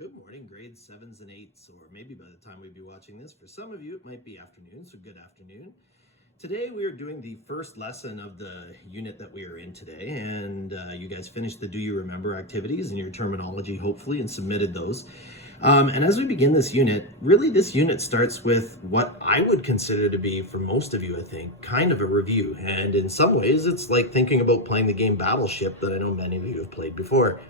Good morning, grades 7s and 8s, or maybe by the time we'd be watching this, for some of you it might be afternoon, so good afternoon. Today we are doing the first lesson of the unit that we are in today, and you guys finished the Do You Remember activities in your terminology, hopefully, and submitted those. And as we begin this unit, really this unit starts with what I would consider to be, for most of you, I think, kind of a review. And in some ways, it's like thinking about playing the game Battleship that I know many of you have played before.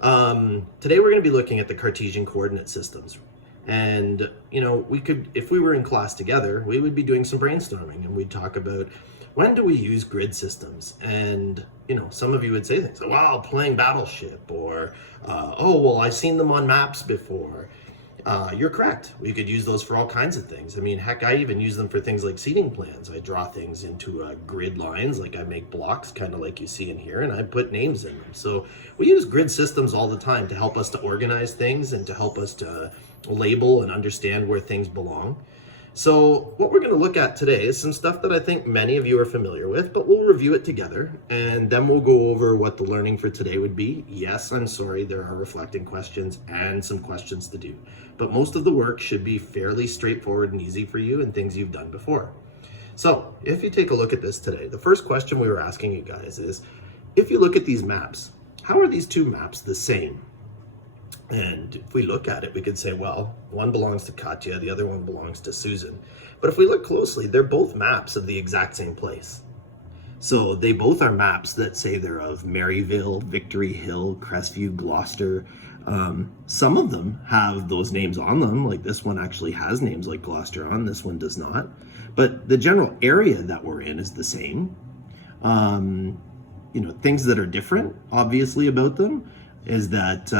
Today we're going to be looking at the Cartesian coordinate systems. And, you know, we could, if we were in class together, we would be doing some brainstorming and we'd talk about when do we use grid systems? And, you know, some of you would say things like, wow, playing Battleship, or, oh, well, I've seen them on maps before. You're correct. We could use those for all kinds of things. I mean, heck, I even use them for things like seating plans. I draw things into grid lines, like I make blocks, kind of like you see in here, and I put names in them. So we use grid systems all the time to help us to organize things and to help us to label and understand where things belong. So what we're going to look at today is some stuff that I think many of you are familiar with, but we'll review it together, and then we'll go over what the learning for today would be. Yes, I'm sorry, there are reflecting questions and some questions to do, but most of the work should be fairly straightforward and easy for you and things you've done before. So if you take a look at this today, the first question we were asking you guys is, if you look at these maps, how are these two maps the same? And if we look at it, we could say, well, one belongs to Katya, the other one belongs to Susan. But if we look closely, they're both maps of the exact same place. So they both are maps that say they're of Maryville, Victory Hill, Crestview, Gloucester. Some of them have those names on them, like this one actually has names like Gloucester on, this one does not. But the general area that we're in is the same. You know, things that are different, obviously, about them is that,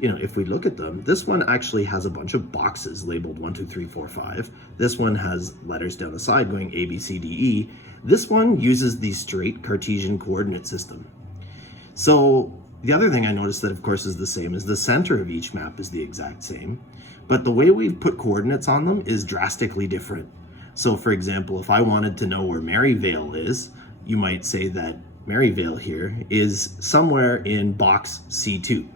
you know, if we look at them, this one actually has a bunch of boxes labeled 1, 2, 3, 4, 5. This one has letters down the side going A, B, C, D, E. This one uses the straight Cartesian coordinate system. So the other thing I noticed that, of course, is the same is the center of each map is the exact same, but the way we've put coordinates on them is drastically different. So, for example, if I wanted to know where Maryvale is, you might say that Maryvale here is somewhere in box C2.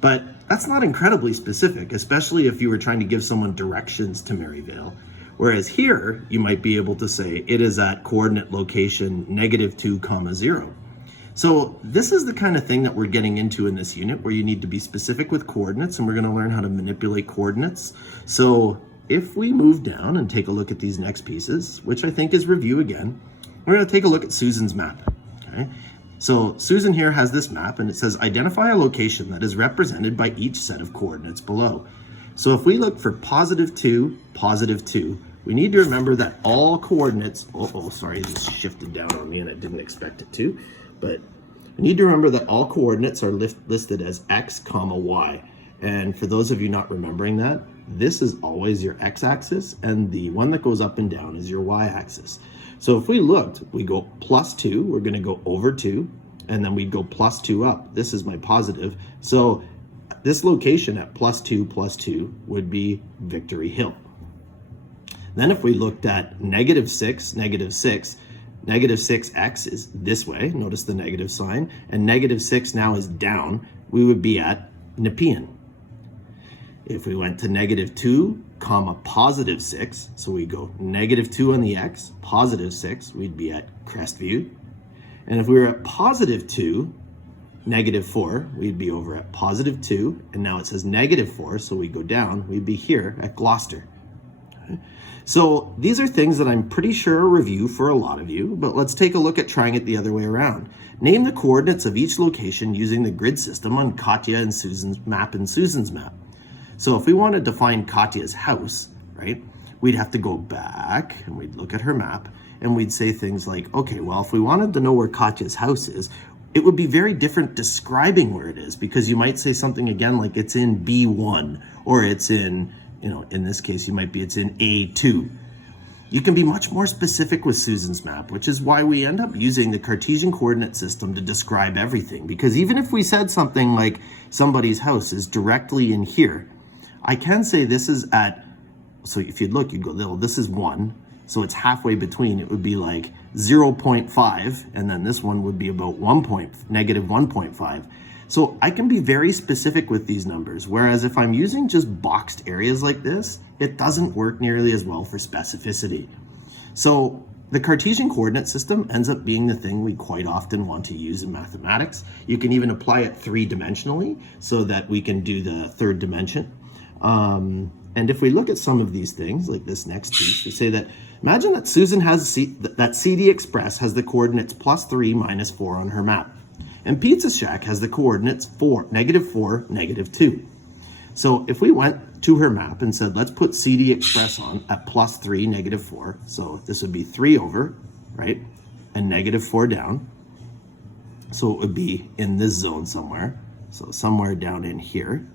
But that's not incredibly specific, especially if you were trying to give someone directions to Maryvale. Whereas here, you might be able to say it is at coordinate location -2, 0. So this is the kind of thing that we're getting into in this unit, where you need to be specific with coordinates, and we're going to learn how to manipulate coordinates. So if we move down and take a look at these next pieces, which I think is review again, we're going to take a look at Susan's map. Okay. So Susan here has this map, and it says identify a location that is represented by each set of coordinates below. So if we look for +2, +2, we need to remember that all coordinates, sorry, it just shifted down on me and I didn't expect it to, but we need to remember that all coordinates are listed as x, y. And for those of you not remembering that, this is always your x-axis, and the one that goes up and down is your y-axis. So if we looked, we go +2, we're going to go over 2, and then we'd go +2 up. This is my positive. So this location at +2, +2 would be Victory Hill. Then if we looked at -6, -6, -6x is this way. Notice the negative sign. And -6 now is down. We would be at Nepean. If we went to -2, +6, so we go -2 on the x, +6, we'd be at Crestview. And if we were at +2, -4, we'd be over at +2, and now it says -4, so we go down, we'd be here at Gloucester. Okay. So these are things that I'm pretty sure are review for a lot of you, but let's take a look at trying it the other way around. Name the coordinates of each location using the grid system on Katya and Susan's map and Susan's map. So if we wanted to find Katya's house, right, we'd have to go back and we'd look at her map and we'd say things like, okay, well, if we wanted to know where Katya's house is, it would be very different describing where it is, because you might say something again like it's in B1, or it's in, you know, in this case, you might be it's in A2. You can be much more specific with Susan's map, which is why we end up using the Cartesian coordinate system to describe everything. Because even if we said something like somebody's house is directly in here, I can say this is at, so if you'd look, you'd go, well, this is 1, so it's halfway between. It would be like 0.5, and then this one would be about -1.5. So I can be very specific with these numbers, whereas if I'm using just boxed areas like this, it doesn't work nearly as well for specificity. So the Cartesian coordinate system ends up being the thing we quite often want to use in mathematics. You can even apply it three-dimensionally so that we can do the third dimension. And if we look at some of these things, like this next piece, we say that, imagine that Susan has that CD Express has the coordinates +3, -4 on her map. And Pizza Shack has the coordinates -4, -2. So if we went to her map and said, let's put CD Express on at +3, -4. So this would be 3 over, right? And -4 down. So it would be in this zone somewhere. So somewhere down in here,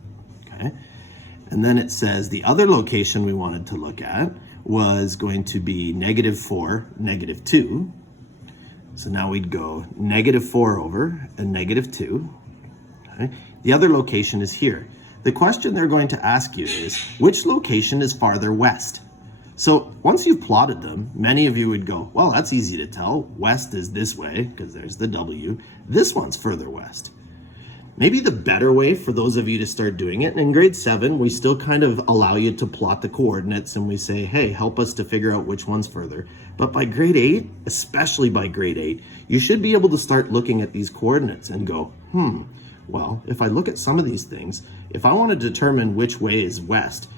okay? And then it says the other location we wanted to look at was going to be -4, -2. So now we'd go -4 over and -2. Okay? The other location is here. The question they're going to ask you is, which location is farther west? So once you've plotted them, many of you would go, well, that's easy to tell. West is this way, because there's the W. This one's further west. Maybe the better way for those of you to start doing it, and in grade 7, we still kind of allow you to plot the coordinates and we say, hey, help us to figure out which one's further. But by grade 8, especially by grade 8, you should be able to start looking at these coordinates and go, well, if I look at some of these things, if I want to determine which way is west,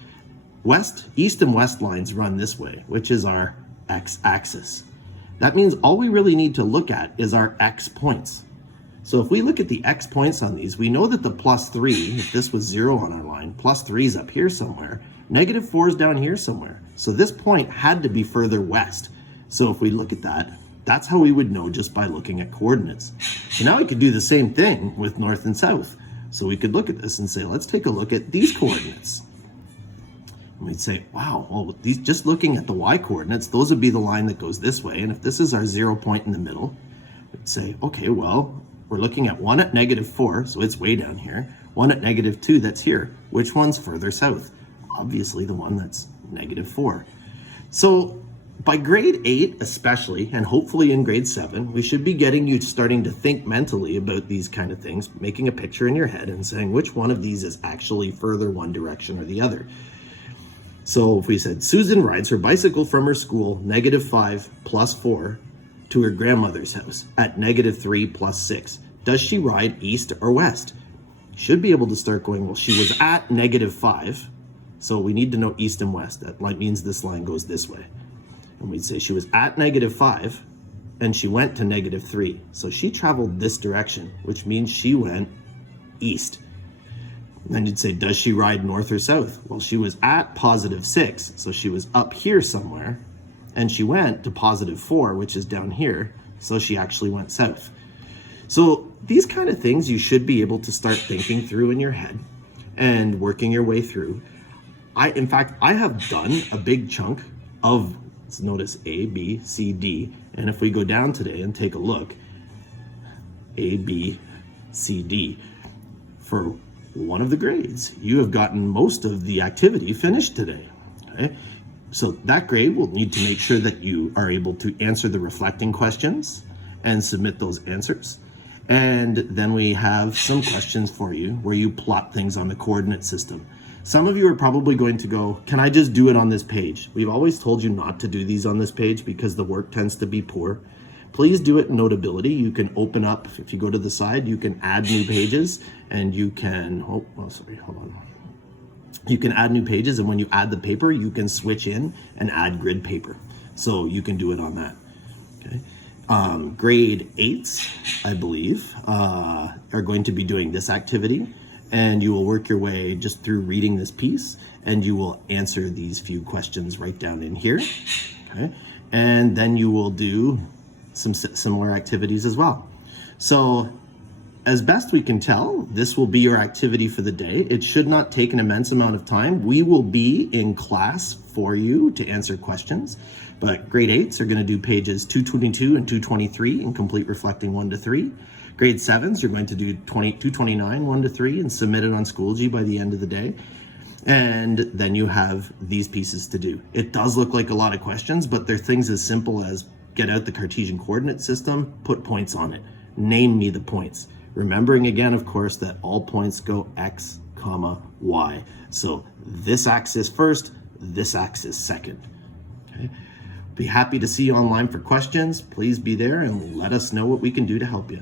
east and west lines run this way, which is our x-axis. That means all we really need to look at is our x points. So if we look at the x points on these, we know that the +3, if this was 0 on our line, +3 is up here somewhere, -4 is down here somewhere. So this point had to be further west. So if we look at that, that's how we would know just by looking at coordinates. So now we could do the same thing with north and south. So we could look at this and say, let's take a look at these coordinates. And we'd say, wow, well, these, just looking at the y coordinates, those would be the line that goes this way. And if this is our 0 point in the middle, we'd say, okay, well, we're looking at 1 at -4, so it's way down here. 1 at -2, that's here. Which one's further south? Obviously the one that's -4. So by grade 8 especially, and hopefully in grade 7, we should be getting you starting to think mentally about these kind of things, making a picture in your head and saying which one of these is actually further one direction or the other. So if we said, Susan rides her bicycle from her school, -5 +4, to her grandmother's house at -3 +6. Does she ride east or west? Should be able to start going, well, she was at -5, so we need to know east and west. That means this line goes this way. And we'd say she was at -5 and she went to -3. So she traveled this direction, which means she went east. And then you'd say, does she ride north or south? Well, she was at +6, so she was up here somewhere, and she went to +4, which is down here, so she actually went south. So these kind of things you should be able to start thinking through in your head and working your way through. In fact, I have done a big chunk of, let's notice A, B, C, D, and if we go down today and take a look, A, B, C, D, for one of the grades, you have gotten most of the activity finished today, okay? So that grade will need to make sure that you are able to answer the reflecting questions and submit those answers. And then we have some questions for you where you plot things on the coordinate system. Some of you are probably going to go, can I just do it on this page? We've always told you not to do these on this page because the work tends to be poor. Please do it in Notability. You can open up, if you go to the side, you can add new pages and you can, hold on. You can add new pages, and when you add the paper, you can switch in and add grid paper. So you can do it on that, okay? Grade 8s, I believe, are going to be doing this activity, and you will work your way just through reading this piece, and you will answer these few questions right down in here, okay? And then you will do some similar activities as well. So as best we can tell, this will be your activity for the day. It should not take an immense amount of time. We will be in class for you to answer questions, but grade 8s are going to do pages 222 and 223 and complete reflecting 1 to 3. Grade 7s, you're going to do 229, 1 to 3 and submit it on Schoology by the end of the day. And then you have these pieces to do. It does look like a lot of questions, but they're things as simple as get out the Cartesian coordinate system, put points on it, name me the points. Remembering again, of course, that all points go x, comma, y. So this axis first, this axis second. Okay. Be happy to see you online for questions. Please be there and let us know what we can do to help you.